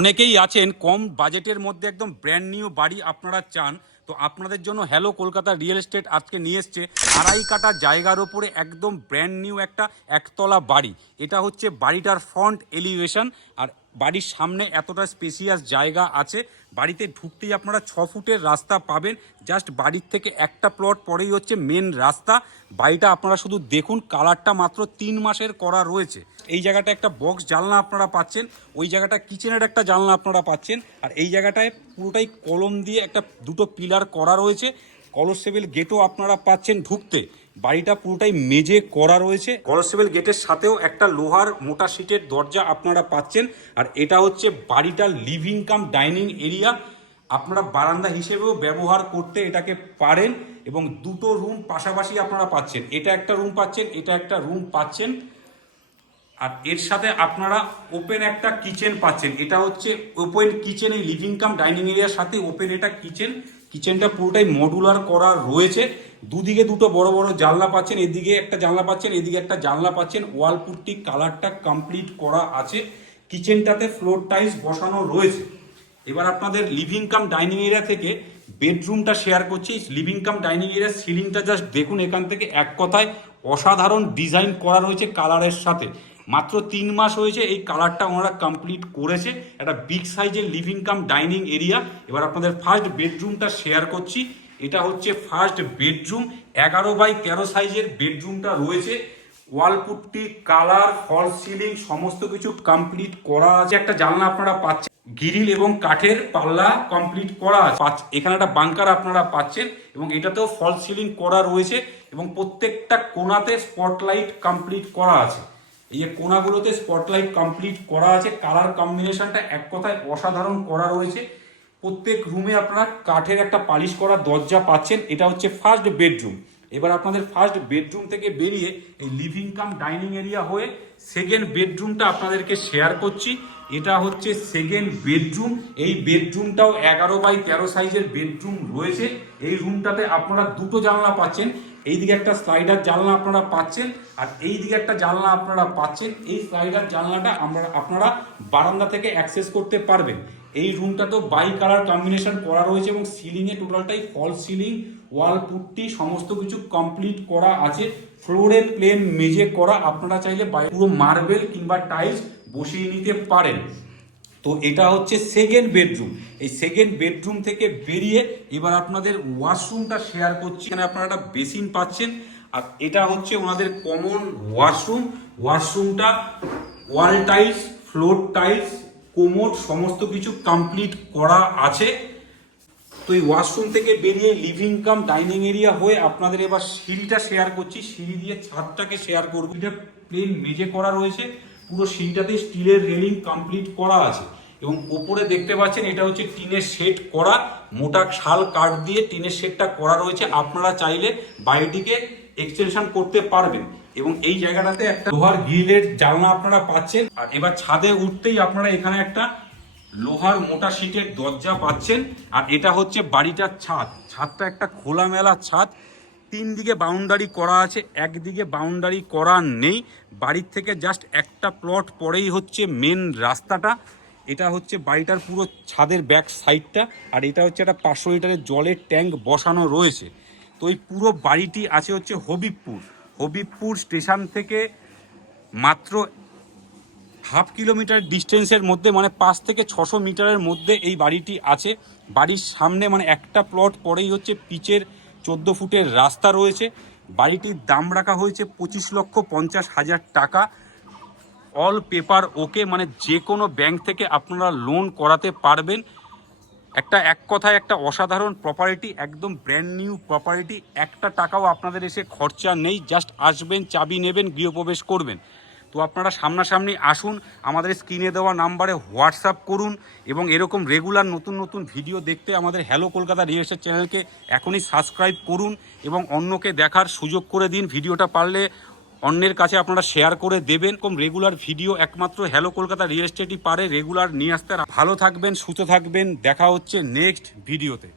অনেকেই আছেন কম বাজেটের মধ্যে একদম ব্র্যান্ড নিউ বাড়ি আপনারা চান, তো আপনাদের জন্য হ্যালো কলকাতা রিয়েল এস্টেট আজকে নিয়ে এসছে 2.5 কাঠা জায়গার ওপরে একদম ব্র্যান্ড নিউ একটা একতলা বাড়ি। এটা হচ্ছে বাড়িটার ফ্রন্ট এলিভেশন, আর বাড়ির সামনে এতটা স্পেসিয়াস জায়গা আছে। বাড়িতে ঢুকতেই আপনারা 6 ফুটের রাস্তা পাবেন। জাস্ট বাড়ির থেকে একটা প্লট পরেই হচ্ছে মেন রাস্তা। বাড়িটা আপনারা শুধু দেখুন, কালারটা মাত্র 3 মাসের করা রয়েছে। এই জায়গাটা একটা বক্স জানলা আপনারা পাচ্ছেন, ওই জায়গাটা কিচেনের একটা জানলা আপনারা পাচ্ছেন, আর এই জায়গাটায় পুরোটাই কলম দিয়ে একটা দুটো পিলার করা রয়েছে। কলসেবেল গেটও আপনারা পাচ্ছেন ঢুকতে। বাড়িটা পুরোটাই মেঝে করা রয়েছে। কলসেবেল গেটের সাথেও একটা লোহার মোটা সিটের দরজা আপনারা পাচ্ছেন। আর এটা হচ্ছে বাড়িটার লিভিং কাম ডাইনিং এরিয়া। আপনারা বারান্দা হিসেবেও ব্যবহার করতে এটাকে পারেন, এবং দুটো রুম পাশাপাশি আপনারা পাচ্ছেন। এটা একটা রুম পাচ্ছেন, এটা একটা রুম পাচ্ছেন, আর এর সাথে আপনারা ওপেন একটা কিচেন পাচ্ছেন। এটা হচ্ছে ওপেন কিচেন, এই লিভিং কাম ডাইনিং এরিয়ার সাথে ওপেন এটা কিচেন। কিচেনটা পুরোটাই মডুলার করা রয়েছে। দুদিকে দুটো বড় বড় জানলা পাচ্ছেন, এদিকে একটা জানলা পাচ্ছেন, এদিকে একটা জানলা পাচ্ছেন। ওয়াল পুট্টি কালারটা কমপ্লিট করা আছে। কিচেনটাতে ফ্লোর টাইলস বসানো রয়েছে। এবার আপনাদের লিভিং কাম ডাইনিং এরিয়া থেকে বেডরুমটা শেয়ার করছি। লিভিং কাম ডাইনিং এরিয়ার সিলিংটা জাস্ট দেখুন, এখান থেকে এক কথায় অসাধারণ ডিজাইন করা রয়েছে কালারের সাথে। মাত্র 3 মাস হয়েছে এই কালারটা ওনারা কমপ্লিট করেছে। একটা বিগ সাইজের লিভিং কাম ডাইনিং এরিয়া। এবার আপনাদের ফার্স্ট বেডরুমটা শেয়ার করছি। এটা হচ্ছে ফার্স্ট বেডরুম। 11x13 সাইজের বেডরুমটা রয়েছে। ওয়ালপুট্টি, কালার, ফল সিলিং সমস্ত কিছু কমপ্লিট করা আছে। একটা জানলা আপনারা পাচ্ছেন, গ্রিল এবং কাঠের পাল্লা কমপ্লিট করা আছে। এখানে একটা বাংকার আপনারা পাচ্ছেন, এবং এটাতেও ফল সিলিং করা রয়েছে, এবং প্রত্যেকটা কোণাতে স্পটলাইট কমপ্লিট করা আছে। এই যে কোণাগুলোতে স্পটলাইট কমপ্লিট করা আছে। কালার কম্বিনেশনটা এক কথায় অসাধারণ করা রয়েছে। প্রত্যেক রুমে আপনারা কাঠের একটা পালিশ করা দরজা পাচ্ছেন। এটা হচ্ছে ফার্স্ট বেডরুম। এবার আপনাদের ফার্স্ট বেডরুম থেকে বেরিয়ে এই লিভিং কাম ডাইনিং এরিয়া হয়ে সেকেন্ড বেডরুমটা আপনাদেরকে শেয়ার করছি। এটা হচ্ছে সেকেন্ড বেডরুম। এই বেডরুমটাও 11x13 সাইজের বেডরুম রয়েছে। এই রুমটাতে আপনারা দুটো জানলা পাচ্ছেন। এইদিকে একটা স্লাইডার জানলা আপনারা পাচ্ছেন, আর এই দিকে একটা জানলা আপনারা পাচ্ছেন। এই স্লাইডার জানলাটা আপনারা বারান্দা থেকে অ্যাক্সেস করতে পারবেন। এই রুমটা তো বাই কালার কম্বিনেশন করা রয়েছে, এবং সিলিংয়ে টোটালটাই ফল সিলিং, ওয়াল পুট্টি সমস্ত কিছু কমপ্লিট করা আছে। ফ্লোরে প্লেন মেঝে করা। আপনারা চাইলে পুরো মার্বেল কিংবা টাইলস বসিয়ে নিতে পারেন। তো এটা হচ্ছে সেকেন্ড বেডরুম। এই সেকেন্ড বেডরুম থেকে বেরিয়ে এবার আপনাদের ওয়াশরুমটা শেয়ার করছি। এখানে আপনারা একটা বেসিন পাচ্ছেন, আর এটা হচ্ছে ওনাদের কমন ওয়াশরুম। ওয়াশরুমটা wall tiles, floor tiles, commode সমস্ত কিছু কমপ্লিট করা আছে। তো এই ওয়াশরুম থেকে বেরিয়ে লিভিং কাম ডাইনিং এরিয়া হয়ে আপনাদের এবার সিঁড়িটা শেয়ার করছি। সিঁড়ি দিয়ে ছাদটাকে শেয়ার করবো। এটা প্লেন মেঝে করা রয়েছে। পুরো সিঁড়িটাতে স্টিলের রেলিং কমপ্লিট করা আছে, এবং ওপরে দেখতে পাচ্ছেন এটা হচ্ছে টিনের শেড করা। মোটা শাল কাঠ দিয়ে টিনের শেডটা করা রয়েছে। আপনারা চাইলে বাড়িটিকে এক্সটেনশন করতে পারবেন, এবং এই জায়গাটাতে একটা লোহার গ্রিলের জানলা আপনারা পাচ্ছেন। আর এবার ছাদে উঠতেই আপনারা এখানে একটা লোহার মোটা শীটের দরজা পাচ্ছেন। আর এটা হচ্ছে বাড়িটার ছাদ। ছাদটা একটা খোলামেলা ছাদ। 3 দিকে বাউন্ডারি করা আছে, একদিকে বাউন্ডারি করা নেই। বাড়ির থেকে জাস্ট একটা প্লট পরেই হচ্ছে মেন রাস্তাটা। এটা হচ্ছে বাড়িটার পুরো ছাদের ব্যাক সাইডটা। আর এটা হচ্ছে একটা 500 লিটারের জলের ট্যাঙ্ক বসানো রয়েছে। তো এই পুরো বাড়িটি আছে হচ্ছে হবিবপুর স্টেশন থেকে মাত্র 1/2 কিলোমিটার ডিস্টেন্সের মধ্যে, মানে 5 থেকে 600 মিটারের মধ্যে এই বাড়িটি আছে। বাড়ির সামনে মানে একটা প্লট পরেই হচ্ছে পিচের 14 ফুটের রাস্তা রয়েছে। বাড়িটির দাম রাখা হয়েছে 25,50,000 টাকা। অল পেপার ওকে, মানে যে কোনো ব্যাংক থেকে আপনারা লোন করাতে পারবেন। এক কথায় একটা অসাধারণ প্রপার্টি, একদম ব্র্যান্ড নিউ প্রপার্টি। একটা টাকাও আপনাদের এসে খরচা নেই। জাস্ট আসবেন, চাবি নেবেন, গৃহপ্রবেশ করবেন। তো আপনারা সামনাসামনি আসুন, আমাদের স্ক্রিনে দেওয়া নাম্বারে হোয়াটসঅ্যাপ করুন, এবং এরকম রেগুলার নতুন নতুন ভিডিও দেখতে আমাদের হ্যালো কলকাতা রিয়েল এস্টেট চ্যানেলকে এখনই সাবস্ক্রাইব করুন, এবং অন্যকে দেখার সুযোগ করে দিন। ভিডিওটা পারলে অন্যের কাছে আপনারা শেয়ার করে দেবেন। কম রেগুলার ভিডিও একমাত্র হ্যালো কলকাতা রিয়েল এস্টেটই পারে রেগুলার নিয়ে আসতে। ভালো থাকবেন, সুস্থ থাকবেন। দেখা হচ্ছে নেক্সট ভিডিওতে।